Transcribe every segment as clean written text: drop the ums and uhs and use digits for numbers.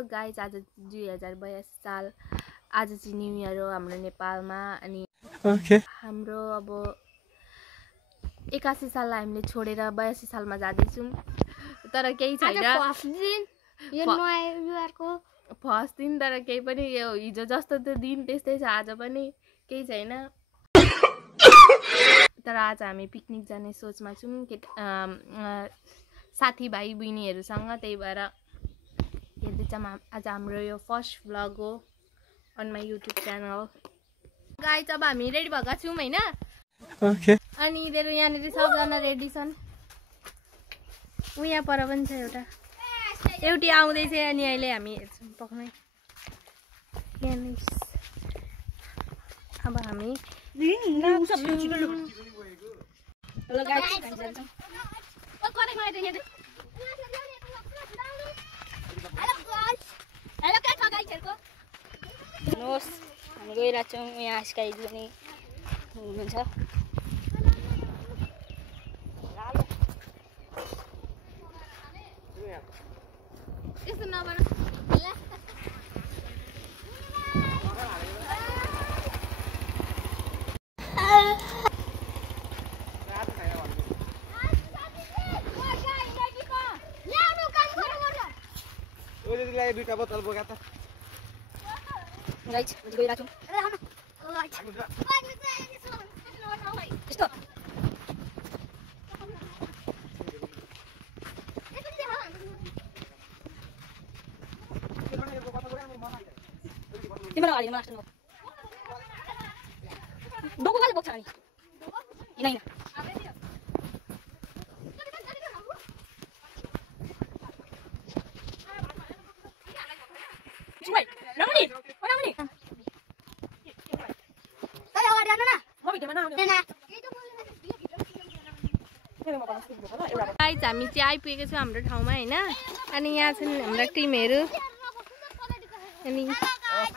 Guys आज 2082 साल आज चाहिँ न्यू इयर हो हाम्रो नेपालमा अनि हाम्रो अब 81 साललाई हामीले छोडेर 82 सालमा जाँदैछौँ तर केही छैन फर्स्ट दिन तर केही पनि यो हिजो जस्तो त्यो दिन त्यस्तै छ आज पनि केही छैन तर आज हामी पिकनिक जाने सोचमा छौँ साथीभाइ बहिनीहरूसँग त्यही भएर हेर्दैछौँ आज हाम्रो यो फर्स्ट भ्लग हो on my YouTube channel guys अब हामी रेडी भएका छौँ हैन अनि यहाँनिर सबजना रेडी छन् यहाँ पर पनि छ एउटी आउँदैछ अनि अहिले हामी हेर्छौँ पक्नै अब हामी हामी गइरहेको छौँ यहाँ स्काई पनि हुनुहुन्छ यस्तो नभन दुईटा बोतल बोका त राइट गइरहेको छौँ यस्तो तिम्रो गाडी मास्टर डोको गाली बोक्छ नि हैन गाइज हामी चाहिँ आइपुगेको छौँ हाम्रो ठाउँमा हैन अनि यहाँ छन् हाम्रा टिमहरू अनि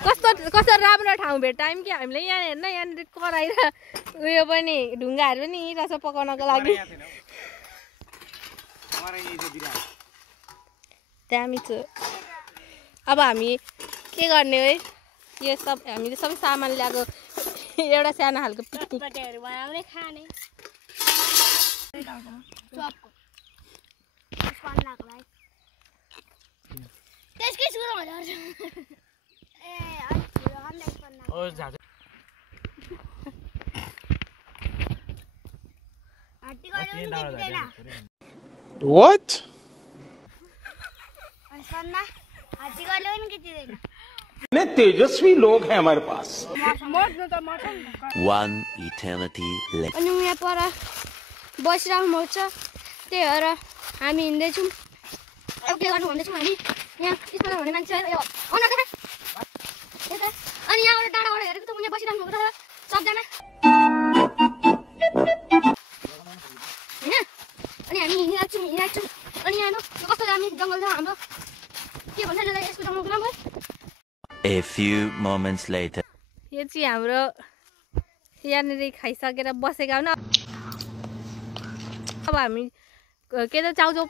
कस्तो राम्रो ठाउँ भेट्यौँ कि हामीले यहाँ हेर्न यहाँनिर कराई र उयो पनि ढुङ्गाहरू पनि रहेछ पकाउनको लागि दामी छ अब हामी के गर्ने है यो सब हामीले सबै सामान ल्याएको एउटा सानो खालको पिकनिक बनाउने खाने त्यसकै सुरु हुन्छ What? इतने तेजस्वी लोग हैं हमारे पास. One eternity later. अनि यहाँ पर बसिराख्नु छ त्यही भएर हामी हिँड्दैछौँ अब के गर्नु भन्दैछौँ हामी यहाँ स्कुल हुने मान्छे अनि यहाँबाट डाँडाबाट हेरेको त उनीहरू बसिराख्नु भएको छ सबजना होइन अनि हामी हिँडिरहेको छौँ अनि यहाँ कस्तो दामी जङ्गल छ हाम्रो के भन्छ यसको जङ्गलको नाम हो A few moments later. यो चाहिँ हाम्रो यहाँनिर खाइसकेर बसेका हुन् अब हामी के त चाउचाउ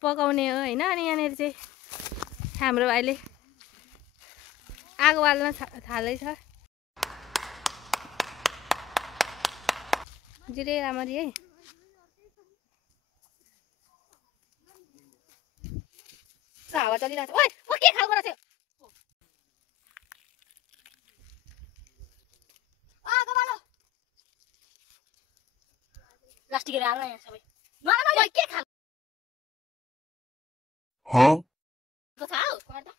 पकाउने हो होइन अनि यहाँनिर चाहिँ हाम्रो भाइले आगो बाल्न थालेछ जिरे राम्ररी है हावा चलिरहेको छ ओइ के खालको रहेछ प्लास्टिक हाल्न यहाँ सबै नआउनु के खाल को छ हौ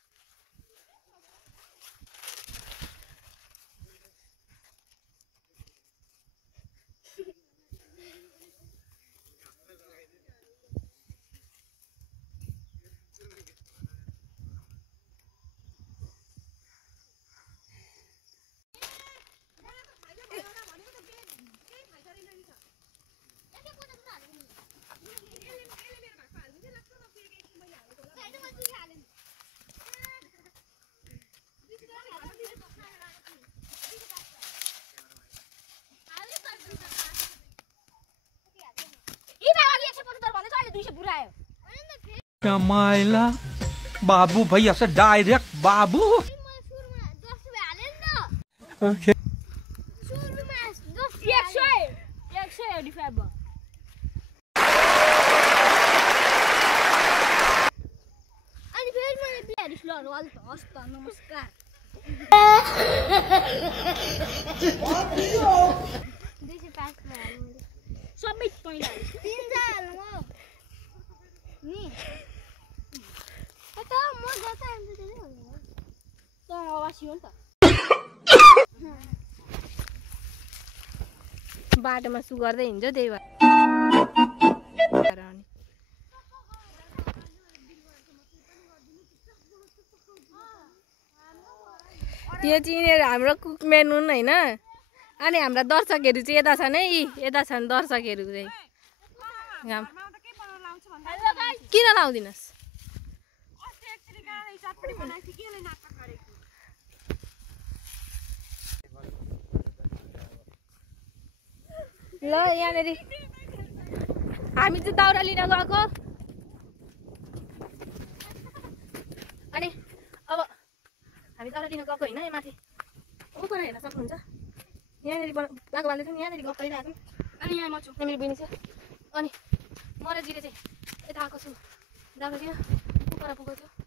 Kamaila बाबू भैया से डायरेक्ट बाबू ओके नमस्कार सबै पहिला बाटोमा सु गर्दै हिँड्छ त्यही भएर यो चिनेर हाम्रो कुकम्यान हुन् होइन अनि हाम्रा दर्शकहरू चाहिँ यता छन् है यता छन् दर्शकहरू चाहिँ किन लाउँदिनस् ल यहाँनिर हामी चाहिँ दाउरा लिन गएको अनि अब हामी दाउरा लिन गएको होइन यहाँ माथि उपर हेर्न सक्नुहुन्छ यहाँनिर बाघ बाल्दै छौँ यहाँनिर गफ गरिरहेको छौँ अनि यहाँ म छु मेरो बहिनी छ अनि म र जिरे चाहिँ यता आएको छु दाउरा लिन उपर पुगेको थियो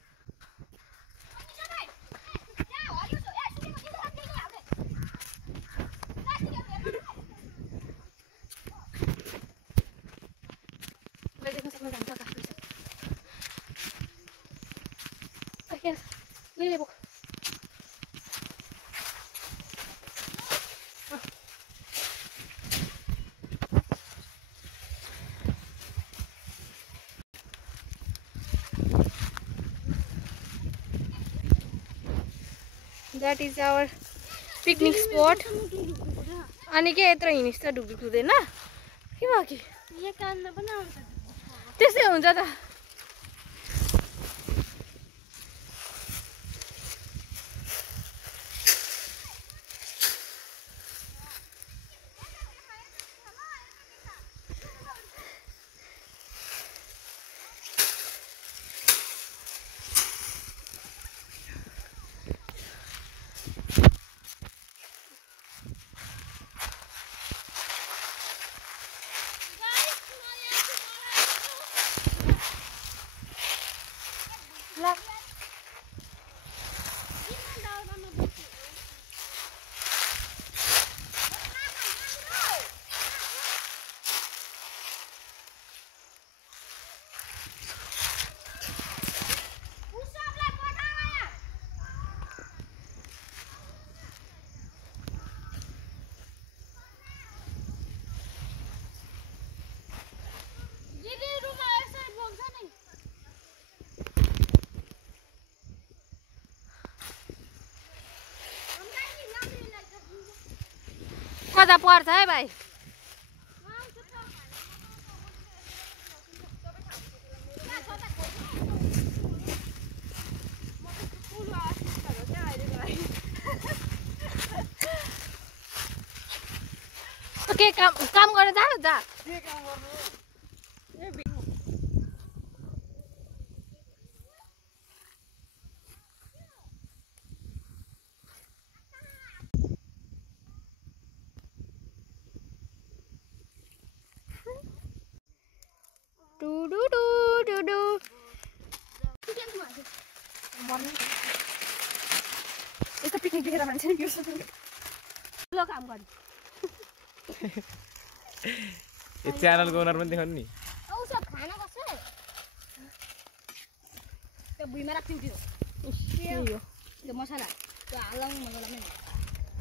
That is our picnic spot. अनि के यत्रो हिँडिस् त ढुकढुक हुँदैन के भयो कि त्यस्तै हुन्छ त कता पर्छ है भाइ के काम गर्न जानु जा यस्तो पिकनिक देखेर मान्छे नि बिर्छ ल काम गर्नु यो च्यानलको ओनर पनि देखाउनु नि औ सब खाना कसो त्यो भुइँमा राख्छु त्यो यो मसला त्यो हालौँ मजा लाग्ने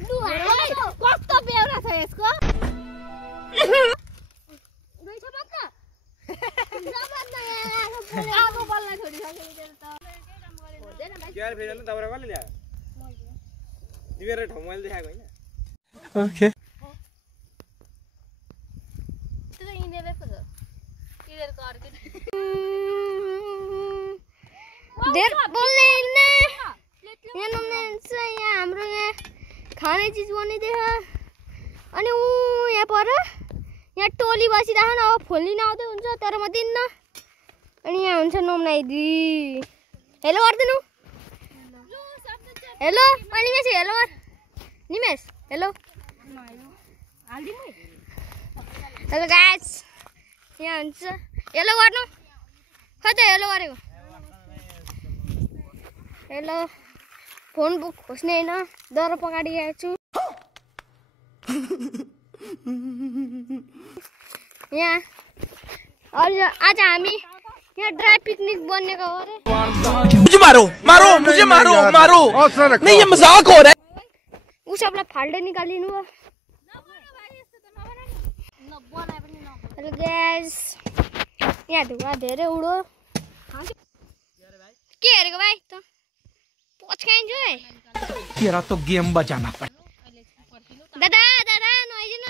लु कस्तो बेउरा छ यसको गइछ बक्क जबरजस्त आगो बल्न छोडिसक्यो त यार फेरि न दाउरा कसले ल्यायो तिम्रो ठाउँ मैले देखाएको हैन ओके त्यो चाहिँ इनेले पो छ इनेलको अर्कै धेर बोल्दैन यहाँ नम्नुहुन्छ यहाँ हाम्रो यहाँ खाने चिज बनिँदैछ अनि ऊ यहाँ पर यहाँ टोली बसिरहेको अब फोल्लिन आउँदै हुन्छ तर म दिन्न अनि यहाँ हुन्छ नम्नाइदी हेलो गर्दिनु हेलो निमेश हेलो गर निमेश हेलो हेलो गाइस यहाँ हुन्छ हेलो गर्नु खै त हेलो गरेको हेलो फोन बुक खोज्ने होइन दर पगाडी गएको छु यहाँ आज हामी यहाँ ड्राई पिकनिक बनेको हो अरे मुझे मारो मारो मुझे मारो मारो नहीं ये मजाक हो रहा है ऊ सबलाई फाल्दै निकालिनु हो हेलो गाइस यहाँ धुवा धेरै उडो के हेरेको भाइ त पछ्काइन्छु है तेरा तो गेम बजाना पड़ेगा दादा दादा नआइदिनु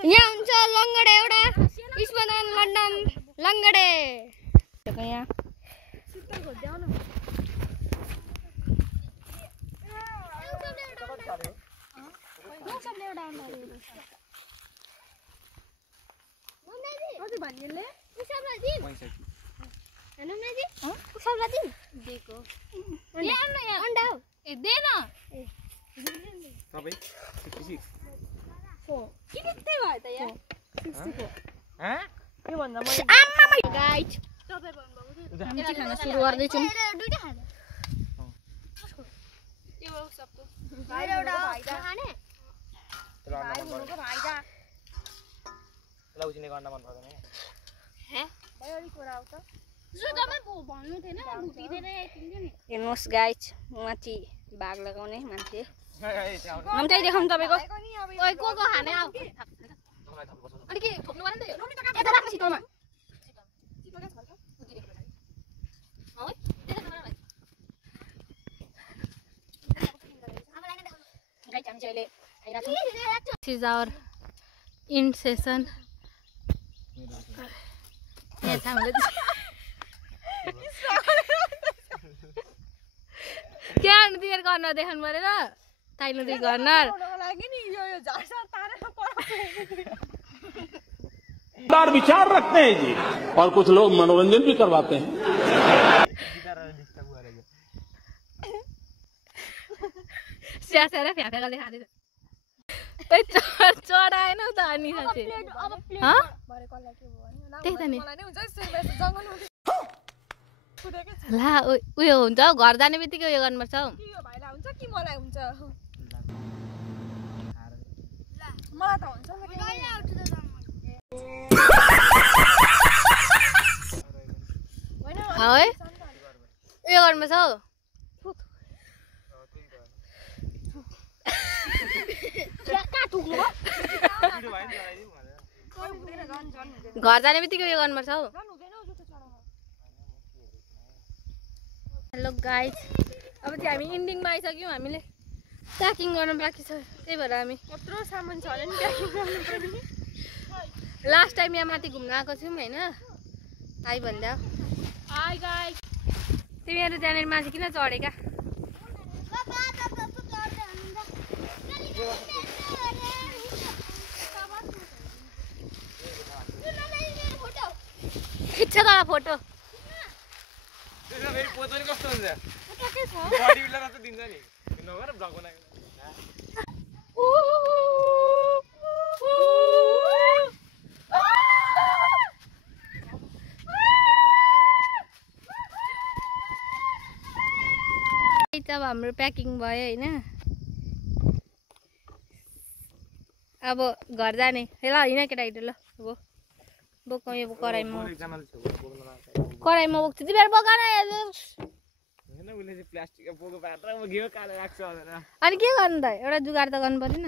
यहाँ हुन्छ लङ्गडे एउटा इस्मानन लन्डन लङ्गडे यहाँ सुरु गर्दैछौँ हेर्नुहोस् गाइज माथि भाग लगाउने मान्छे मम्मी देखाउनु तपाईँको को खाने अनि के थप्नु पर्यो नि त यता राख्नु सिटोमा This is our in session. Yes, क्या अन्तिर गर्न देखाउनु पर्यो र ताइलो दुई गर्नर विचार रखते हैं जी और कुछ लोग मनोरंजन भी करवाते हैं स्यासेर फ्याफेका देखाउँदै चरा आएन त अनि साँच्चै त्यही त नि ला उयो हुन्छ हौ घर जाने बित्तिकै उयो गर्नुपर्छ हौ है उयो गर्नुपर्छ हौ घर जाने बित्तिकै उयो गर्नुपर्छ हौ हेलो गाइज अब चाहिँ हामी इन्डिङमा आइसक्यौँ हामीले प्याकिङ गर्न बाँकी छ त्यही भएर हामी यत्रो सामान छ होला नि प्याकिङ गर्नु पर्यो लास्ट टाइम यहाँ माथि घुम्न आएको छौँ होइन आइ भन्दा हाई गाइज तिमीहरू त्यहाँनिर माथि किन चढेका खिच्छ त फोटो कस्तो हुन्छ बडी बिल्डर त दिन्छ नि नगर ब्लग बनाएको अब हाम्रो प्याकिङ भयो होइन अब घर जाने ल होइन केटाकेटी ल अब बोकौँ यो कराईमा बोक्छु तिमीहरू बोकान अनि के गर्नु त एउटा जुगाड त गर्नु पर्दैन